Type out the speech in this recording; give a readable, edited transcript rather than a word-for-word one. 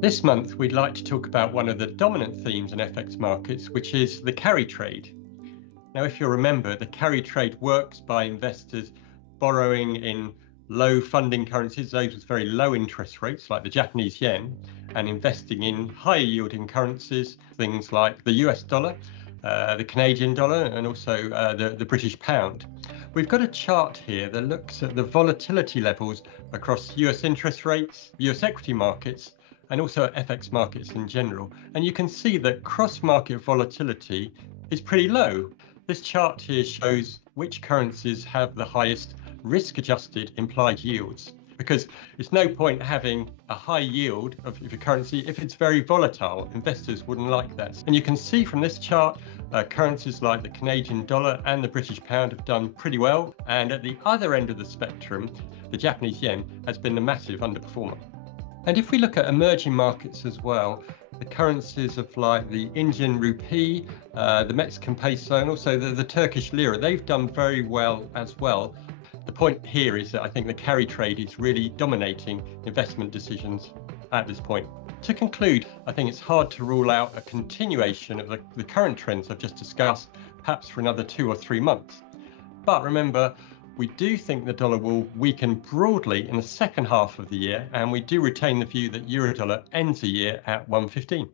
This month, we'd like to talk about one of the dominant themes in FX markets, which is the carry trade. Now, if you remember, the carry trade works by investors borrowing in low funding currencies, those with very low interest rates, like the Japanese yen, and investing in higher yielding currencies, things like the US dollar, the Canadian dollar, and also the British pound. We've got a chart here that looks at the volatility levels across US interest rates, US equity markets, and also FX markets in general. And you can see that cross-market volatility is pretty low. This chart here shows which currencies have the highest risk-adjusted implied yields, because it's no point having a high yield of a currency if it's very volatile. Investors wouldn't like that. And you can see from this chart, currencies like the Canadian dollar and the British pound have done pretty well. And at the other end of the spectrum, the Japanese yen has been the massive underperformer. And if we look at emerging markets as well, the currencies of like the Indian rupee, the Mexican peso, and also the Turkish lira, they've done very well as well. The point here is that I think the carry trade is really dominating investment decisions at this point. To conclude, I think it's hard to rule out a continuation of the current trends I've just discussed, perhaps for another 2 or 3 months. But remember, we do think the dollar will weaken broadly in the second half of the year, and we do retain the view that Eurodollar ends the year at 115.